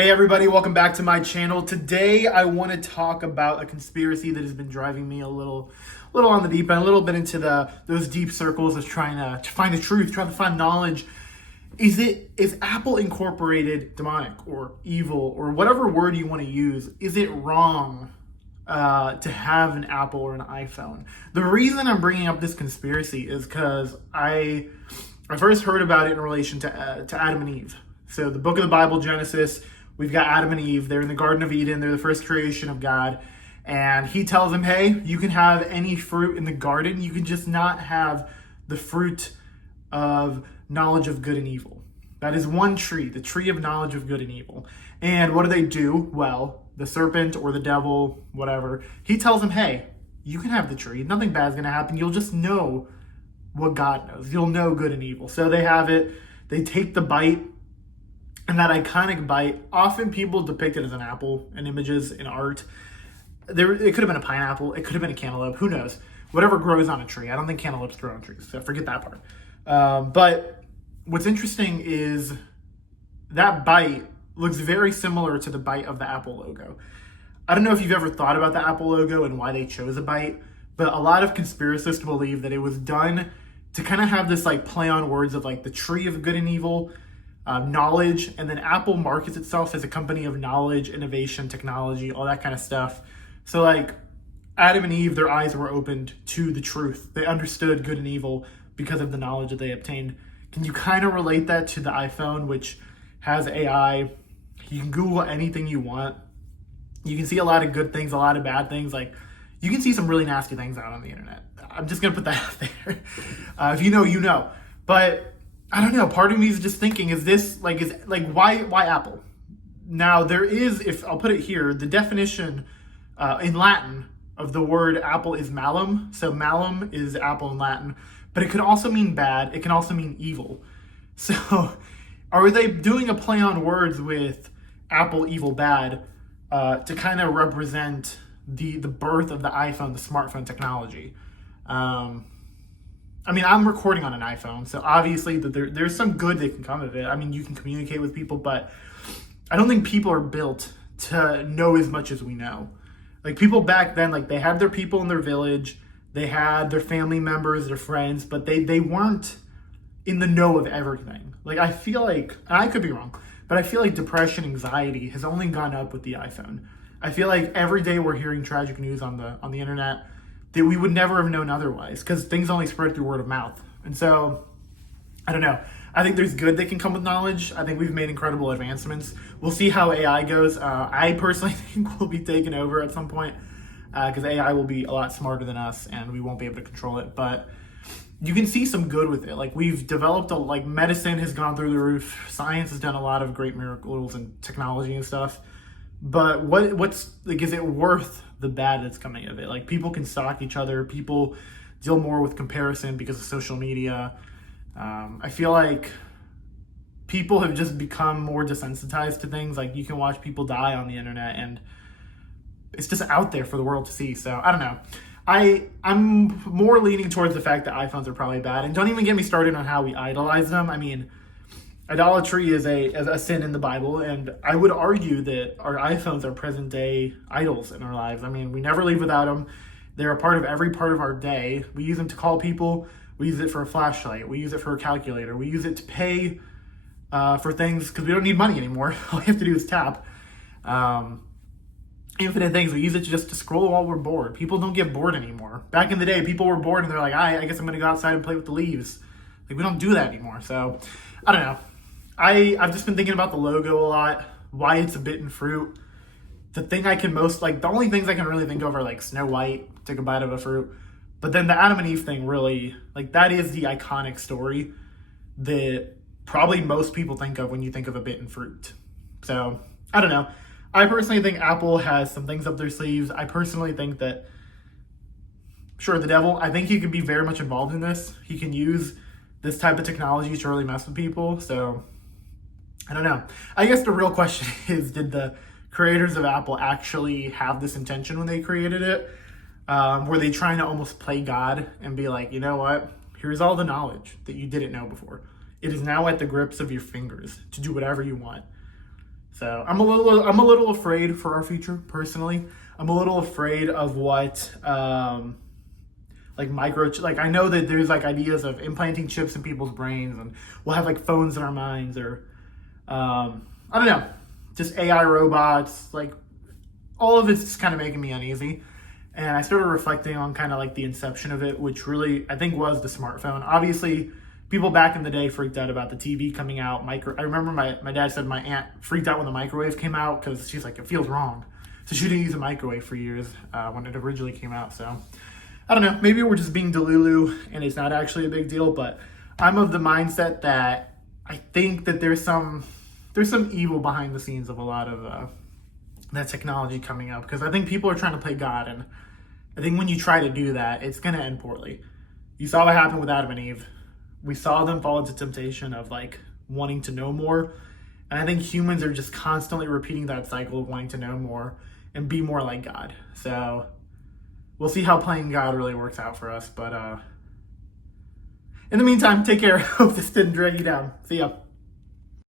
Hey everybody, welcome back to my channel. Today I want to talk about a conspiracy that has been driving me a little on the deep end, a little bit into those deep circles of trying to find the truth, trying to find knowledge. Is Apple Incorporated demonic or evil or whatever word you want to use? Is it wrong to have an Apple or an iPhone? The reason I'm bringing up this conspiracy is because I first heard about it in relation to Adam and Eve. So the book of the Bible, Genesis. We've got Adam and Eve. They're in the Garden of Eden. They're the first creation of God. And he tells them, hey, you can have any fruit in the garden. You can just not have the fruit of knowledge of good and evil. That is one tree, the tree of knowledge of good and evil. And what do? Well, the serpent or the devil, whatever, he tells them, hey, you can have the tree. Nothing bad's going to happen. You'll just know what God knows. You'll know good and evil. So they have it. They take the bite. And that iconic bite, often people depict it as an apple in images, in art. It could have been a pineapple. It could have been a cantaloupe. Who knows? Whatever grows on a tree. I don't think cantaloupes grow on trees, so forget that part. But what's interesting is that bite looks very similar to the bite of the Apple logo. I don't know if you've ever thought about the Apple logo and why they chose a bite, but a lot of conspiracists believe that it was done to kind of have this like play on words of like the tree of good and evil, knowledge, and then Apple markets itself as a company of knowledge, innovation, technology, all that kind of stuff. So like Adam and Eve, their eyes were opened to the truth. They understood good and evil because of the knowledge that they obtained. Can you kind of relate that to the iPhone, which has AI? You can Google anything you want. You can see a lot of good things, a lot of bad things. Like you can see some really nasty things out on the internet. I'm just gonna put that out there. If you know, you know. But I don't know. Part of me is just thinking, why Apple? Now there is, if I'll put it here, the definition in Latin of the word apple is malum. So malum is apple in Latin, but it could also mean bad. It can also mean evil. So are they doing a play on words with apple, evil, bad to kind of represent the birth of the iPhone, the smartphone technology? I mean, I'm recording on an iPhone, so obviously there's some good that can come of it. I mean, you can communicate with people, but I don't think people are built to know as much as we know. Like people back then, like they had their people in their village, they had their family members, their friends, but they weren't in the know of everything. Like I feel like, and I could be wrong, but I feel like depression, anxiety has only gone up with the iPhone. I feel like every day we're hearing tragic news on the internet that we would never have known otherwise, because things only spread through word of mouth. And so, I don't know. I think there's good that can come with knowledge. I think we've made incredible advancements. We'll see how AI goes. I personally think we'll be taken over at some point, because AI will be a lot smarter than us, and we won't be able to control it. But you can see some good with it. Like we've developed medicine has gone through the roof. Science has done a lot of great miracles and technology and stuff. But what's like, is it worth the bad that's coming of it? Like people can stalk each other. People deal more with comparison because of social media. I feel like people have just become more desensitized to things. Like you can watch people die on the internet and it's just out there for the world to see. So I don't know. I'm more leaning towards the fact that iPhones are probably bad. And don't even get me started on how we idolize them. I mean, idolatry is a sin in the Bible, and I would argue that our iPhones are present-day idols in our lives. I mean, we never leave without them. They're a part of every part of our day. We use them to call people. We use it for a flashlight. We use it for a calculator. We use it to pay for things because we don't need money anymore. All we have to do is tap. Infinite things. We use it just to scroll while we're bored. People don't get bored anymore. Back in the day, people were bored, and they're like, I guess I'm going to go outside and play with the leaves. Like, we don't do that anymore. So, I don't know. I've just been thinking about the logo a lot, why it's a bitten fruit. The thing I can most, like, the only things I can really think of are, like, Snow White, took a bite of a fruit. But then the Adam and Eve thing really, like, that is the iconic story that probably most people think of when you think of a bitten fruit. So, I don't know. I personally think Apple has some things up their sleeves. I personally think that, sure, the devil, I think he could be very much involved in this. He can use this type of technology to really mess with people, so I don't know. I guess the real question is, did the creators of Apple actually have this intention when they created it? Were they trying to almost play God and be like, you know what? Here's all the knowledge that you didn't know before. It is now at the grips of your fingers to do whatever you want. So I'm a little afraid for our future personally. I'm a little afraid of what like like I know that there's like ideas of implanting chips in people's brains, and we'll have like phones in our minds, or I don't know, just AI robots. Like all of it's just kind of making me uneasy. And I started reflecting on kind of like the inception of it, which really I think was the smartphone. Obviously, people back in the day freaked out about the TV coming out. I remember my dad said my aunt freaked out when the microwave came out because she's like, it feels wrong. So she didn't use a microwave for years when it originally came out. So I don't know, maybe we're just being delulu and it's not actually a big deal, but I'm of the mindset that I think that there's some evil behind the scenes of a lot of that technology coming up, because I think people are trying to play God, and I think when you try to do that, it's going to end poorly. You saw what happened with Adam and Eve. We saw them fall into temptation of like wanting to know more, and I think humans are just constantly repeating that cycle of wanting to know more and be more like God. So we'll see how playing God really works out for us. But in the meantime, take care. Hope this didn't drag you down. See ya.